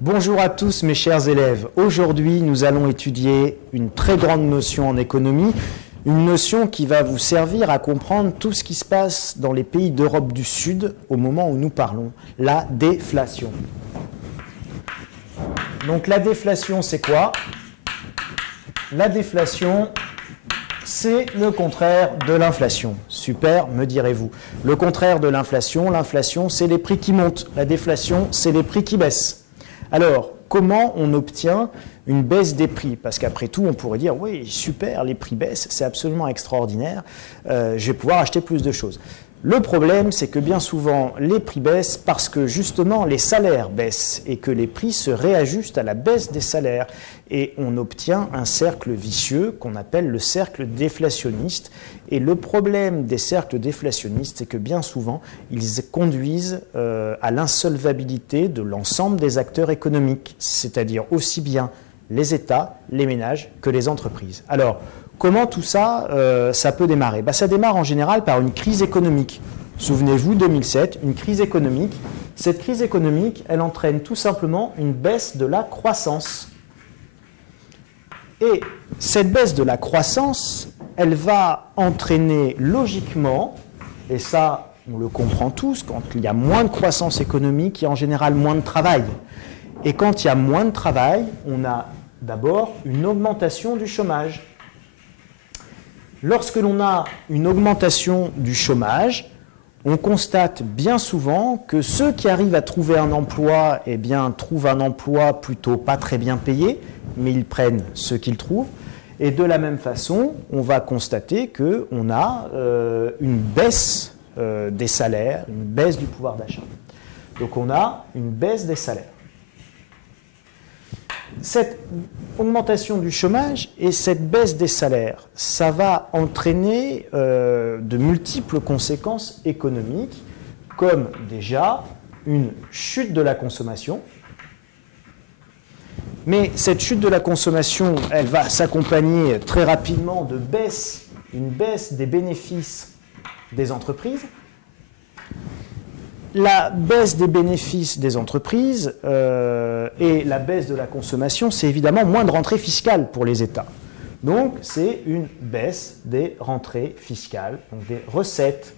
Bonjour à tous mes chers élèves. Aujourd'hui, nous allons étudier une très grande notion en économie, une notion qui va vous servir à comprendre tout ce qui se passe dans les pays d'Europe du Sud au moment où nous parlons, la déflation. Donc la déflation, c'est quoi? La déflation, c'est le contraire de l'inflation. Super, me direz-vous. Le contraire de l'inflation, c'est les prix qui montent. La déflation, c'est les prix qui baissent. Alors, comment on obtient une baisse des prix? Parce qu'après tout, on pourrait dire, oui, super, les prix baissent, c'est absolument extraordinaire, je vais pouvoir acheter plus de choses. Le problème, c'est que bien souvent, les prix baissent parce que justement, les salaires baissent et que les prix se réajustent à la baisse des salaires. Et on obtient un cercle vicieux qu'on appelle le cercle déflationniste. Et le problème des cercles déflationnistes, c'est que bien souvent, ils conduisent à l'insolvabilité de l'ensemble des acteurs économiques, c'est-à-dire aussi bien les États, les ménages que les entreprises. Alors, comment tout ça, ça peut démarrer? Ça démarre en général par une crise économique. Souvenez-vous, 2007, une crise économique. Cette crise économique, elle entraîne tout simplement une baisse de la croissance. Et cette baisse de la croissance, elle va entraîner logiquement, et ça, on le comprend tous, quand il y a moins de croissance économique, il y a en général moins de travail. Et quand il y a moins de travail, on a d'abord une augmentation du chômage. Lorsque l'on a une augmentation du chômage, on constate bien souvent que ceux qui arrivent à trouver un emploi, eh bien, trouvent un emploi plutôt pas très bien payé, mais ils prennent ce qu'ils trouvent. Et de la même façon, on va constater qu'on a une baisse des salaires, une baisse du pouvoir d'achat. Donc on a une baisse des salaires. Cette augmentation du chômage et cette baisse des salaires, ça va entraîner de multiples conséquences économiques, comme déjà une chute de la consommation. Mais cette chute de la consommation, elle va s'accompagner très rapidement de une baisse des bénéfices des entreprises. La baisse des bénéfices des entreprises et la baisse de la consommation, c'est évidemment moins de rentrées fiscales pour les États. Donc, c'est une baisse des rentrées fiscales, donc des recettes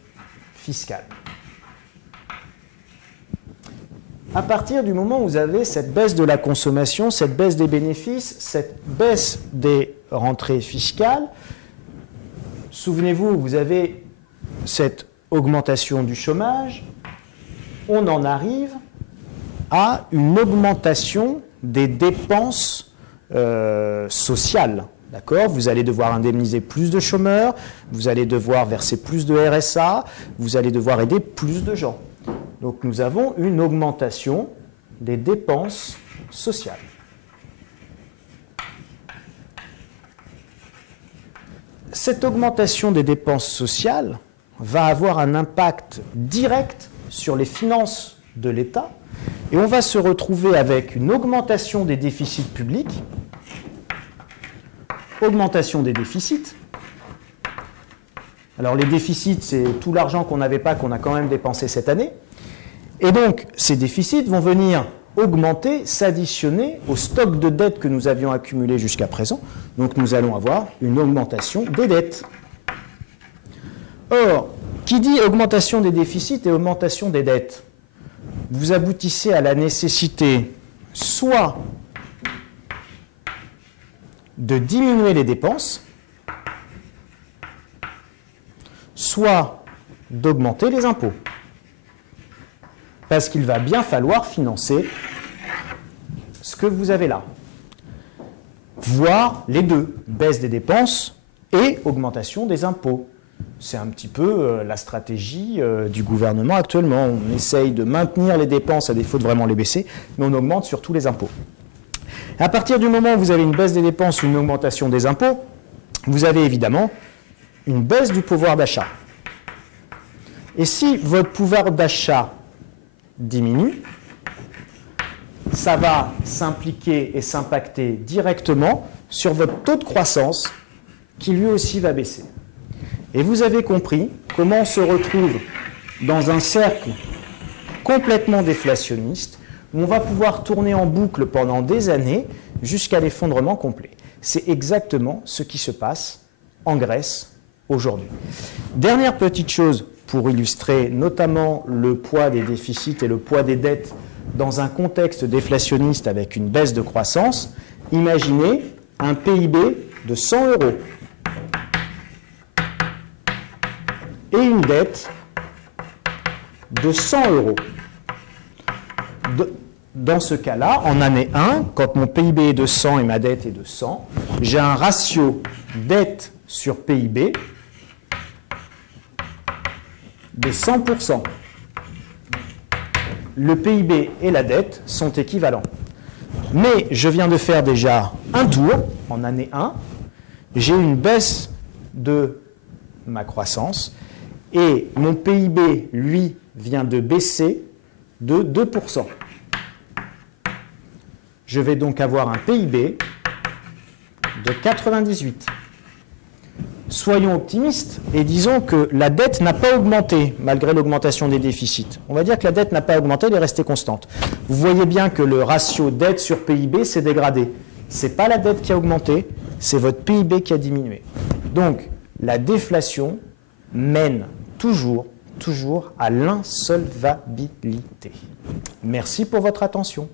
fiscales. À partir du moment où vous avez cette baisse de la consommation, cette baisse des bénéfices, cette baisse des rentrées fiscales, souvenez-vous, vous avez cette augmentation du chômage, on en arrive à une augmentation des dépenses sociales. D'accord ? Vous allez devoir indemniser plus de chômeurs, vous allez devoir verser plus de RSA, vous allez devoir aider plus de gens. Donc nous avons une augmentation des dépenses sociales. Cette augmentation des dépenses sociales va avoir un impact direct sur les finances de l'État et on va se retrouver avec une augmentation des déficits publics, augmentation des déficits. Alors les déficits, c'est tout l'argent qu'on n'avait pas, qu'on a quand même dépensé cette année. Et donc ces déficits vont venir augmenter, s'additionner au stock de dettes que nous avions accumulé jusqu'à présent. Donc nous allons avoir une augmentation des dettes. Or, qui dit augmentation des déficits et augmentation des dettes, vous aboutissez à la nécessité soit de diminuer les dépenses, soit d'augmenter les impôts. Parce qu'il va bien falloir financer ce que vous avez là. Voire les deux, baisse des dépenses et augmentation des impôts. C'est un petit peu la stratégie du gouvernement actuellement. On essaye de maintenir les dépenses à défaut de vraiment les baisser, mais on augmente surtout les impôts. À partir du moment où vous avez une baisse des dépenses ou une augmentation des impôts, vous avez évidemment une baisse du pouvoir d'achat. Et si votre pouvoir d'achat diminue, ça va s'impliquer et s'impacter directement sur votre taux de croissance qui lui aussi va baisser. Et vous avez compris comment on se retrouve dans un cercle complètement déflationniste où on va pouvoir tourner en boucle pendant des années jusqu'à l'effondrement complet. C'est exactement ce qui se passe en Grèce aujourd'hui. Dernière petite chose pour illustrer notamment le poids des déficits et le poids des dettes dans un contexte déflationniste avec une baisse de croissance. Imaginez un PIB de 100 € et une dette de 100 €. Dans ce cas-là, en année 1, quand mon PIB est de 100 et ma dette est de 100, j'ai un ratio dette sur PIB de 100%. Le PIB et la dette sont équivalents. Mais je viens de faire déjà un tour en année 1. J'ai une baisse de ma croissance et mon PIB, lui, vient de baisser de 2%. Je vais donc avoir un PIB de 98. Soyons optimistes et disons que la dette n'a pas augmenté malgré l'augmentation des déficits. On va dire que la dette n'a pas augmenté, elle est restée constante. Vous voyez bien que le ratio dette sur PIB s'est dégradé. Ce n'est pas la dette qui a augmenté, c'est votre PIB qui a diminué. Donc, la déflation mène toujours à l'insolvabilité. Merci pour votre attention.